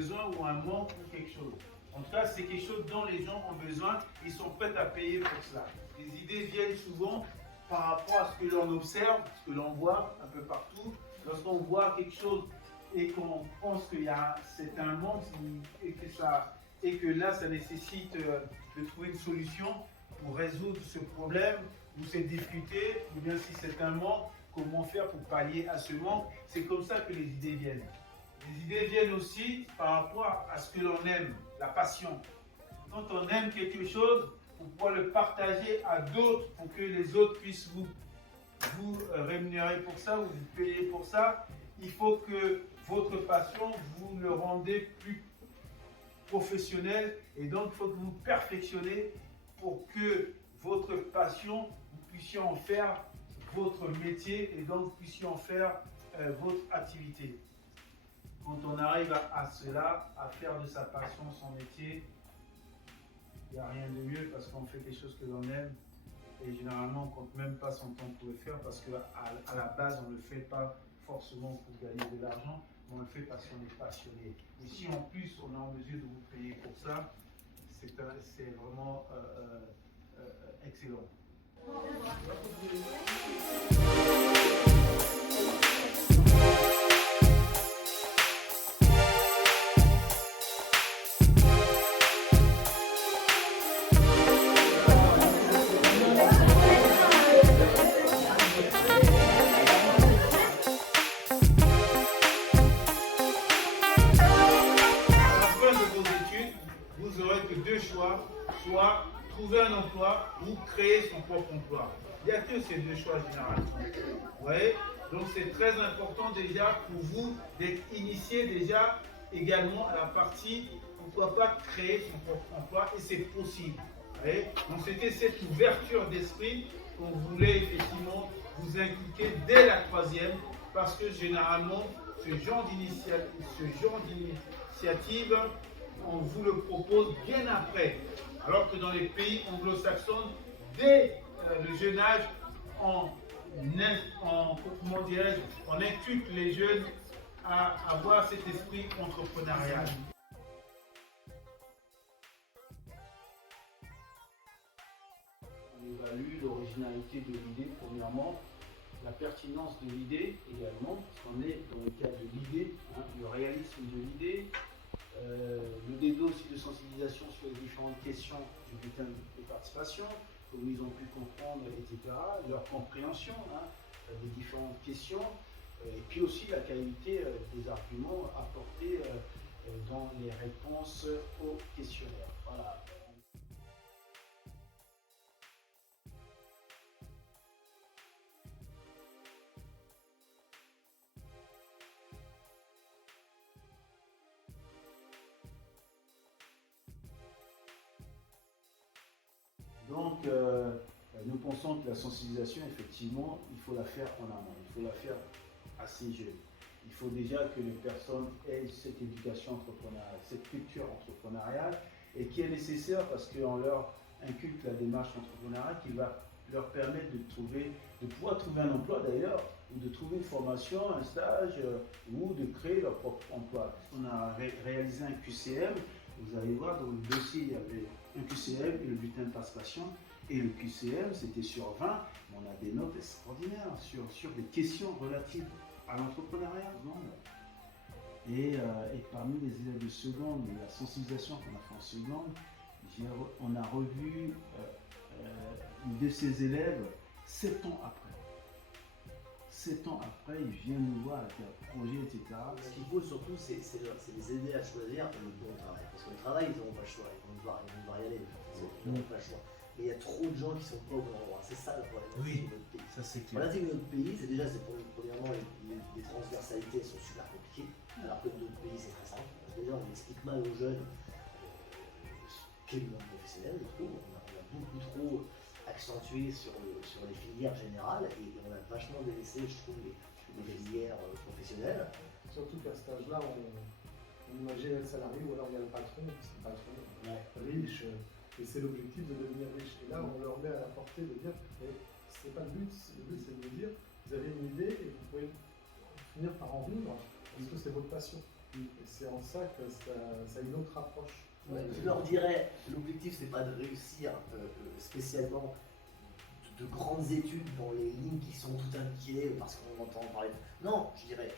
besoin ou un manque ou quelque chose. En tout cas, c'est quelque chose dont les gens ont besoin, ils sont prêts à payer pour cela. Les idées viennent souvent par rapport à ce que l'on observe, ce que l'on voit un peu partout. Lorsqu'on voit quelque chose et qu'on pense que c'est un manque et que là, ça nécessite de trouver une solution pour résoudre ce problème ou cette difficulté, ou bien si c'est un manque, comment faire pour pallier à ce manque. C'est comme ça que les idées viennent. Les idées viennent aussi par rapport à ce que l'on aime, la passion. Quand on aime quelque chose, pour pouvoir le partager à d'autres, pour que les autres puissent vous rémunérer pour ça ou vous payer pour ça, il faut que votre passion, vous le rendez plus professionnel et donc il faut que vous perfectionnez pour que votre passion, vous puissiez en faire votre métier et donc vous puissiez en faire votre activité. Quand on arrive à cela, à faire de sa passion son métier, il n'y a rien de mieux parce qu'on fait quelque chose que l'on aime et généralement on ne compte même pas son temps pour le faire parce qu'à la base on ne le fait pas forcément pour gagner de l'argent, mais on le fait parce qu'on est passionné. Et si en plus on est en mesure de vous payer pour ça, c'est vraiment excellent. Vous n'aurez que deux choix, soit trouver un emploi ou créer son propre emploi. Il n'y a que ces deux choix généralement. Vous voyez? Donc c'est très important déjà pour vous d'être initié déjà également à la partie, pourquoi pas créer son propre emploi et c'est possible. Vous voyez? Donc c'était cette ouverture d'esprit qu'on voulait effectivement vous inculquer dès la troisième parce que généralement ce genre d'initiative on vous le propose bien après. Alors que dans les pays anglo-saxons, dès le jeune âge, on inculque les jeunes à avoir cet esprit entrepreneurial. On évalue l'originalité de l'idée, premièrement, la pertinence de l'idée également, parce qu'on est dans le cadre de l'idée, le réalisme de l'idée. Le dédo aussi de sensibilisation sur les différentes questions du bulletin de participation, comme ils ont pu comprendre, etc., leur compréhension des différentes questions, et puis aussi la qualité des arguments apportés dans les réponses aux questionnaires. Voilà. Donc, nous pensons que la sensibilisation, effectivement, il faut la faire en amont, il faut la faire assez jeune. Il faut déjà que les personnes aient cette éducation entrepreneuriale, cette culture entrepreneuriale, et qui est nécessaire parce qu'on leur inculque la démarche entrepreneuriale qui va leur permettre de pouvoir trouver un emploi d'ailleurs, ou de trouver une formation, un stage, ou de créer leur propre emploi. On a réalisé un QCM, vous allez voir dans le dossier, il y avait un QCM et le bulletin de participation. Et le QCM, c'était sur 20, mais on a des notes extraordinaires sur des questions relatives à l'entrepreneuriat. Et parmi les élèves de seconde, la sensibilisation qu'on a fait en seconde, on a revu une de ces élèves 7 ans après. 7 ans après, il vient nous voir avec un projet, etc. Ce qu'il faut surtout, c'est les aider à choisir le bon travail. Parce que le travail, ils n'auront pas le choix, ils vont devoir y aller. Ils n'auront pas le choix. Mais il y a trop de gens qui sont pas au bon endroit. C'est ça le problème de notre pays. Ça c'est clair. Le problème de notre pays, c'est déjà, premièrement, les transversalités sont super compliquées, alors que dans d'autres pays, c'est très simple. Déjà, on explique mal aux jeunes qu'est le monde professionnel, je trouve. On a beaucoup trop accentué sur les filières générales et on a vachement délaissé, je trouve, les filières professionnelles. Surtout qu'à cet âge-là, on imagine le salarié ou alors il y a le patron, c'est le patron riche, et c'est l'objectif de devenir riche. Et là, on leur met à la portée de dire, mais ce n'est pas le but c'est de vous dire, vous avez une idée et vous pouvez finir par en vivre, parce que c'est votre passion. Et c'est en ça que ça a une autre approche. Ouais, je leur dirais, l'objectif c'est pas de réussir spécialement de grandes études dans les lignes qui sont tout indiquées parce qu'on entend parler de... Non, je dirais,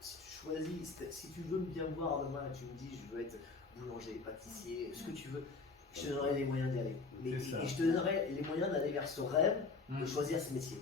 si tu choisis, si tu veux bien voir demain et tu me dis je veux être boulanger, pâtissier, ce que tu veux, je te donnerai les moyens d'y aller. Et je te donnerai les moyens d'aller vers ce rêve, de choisir ce métier.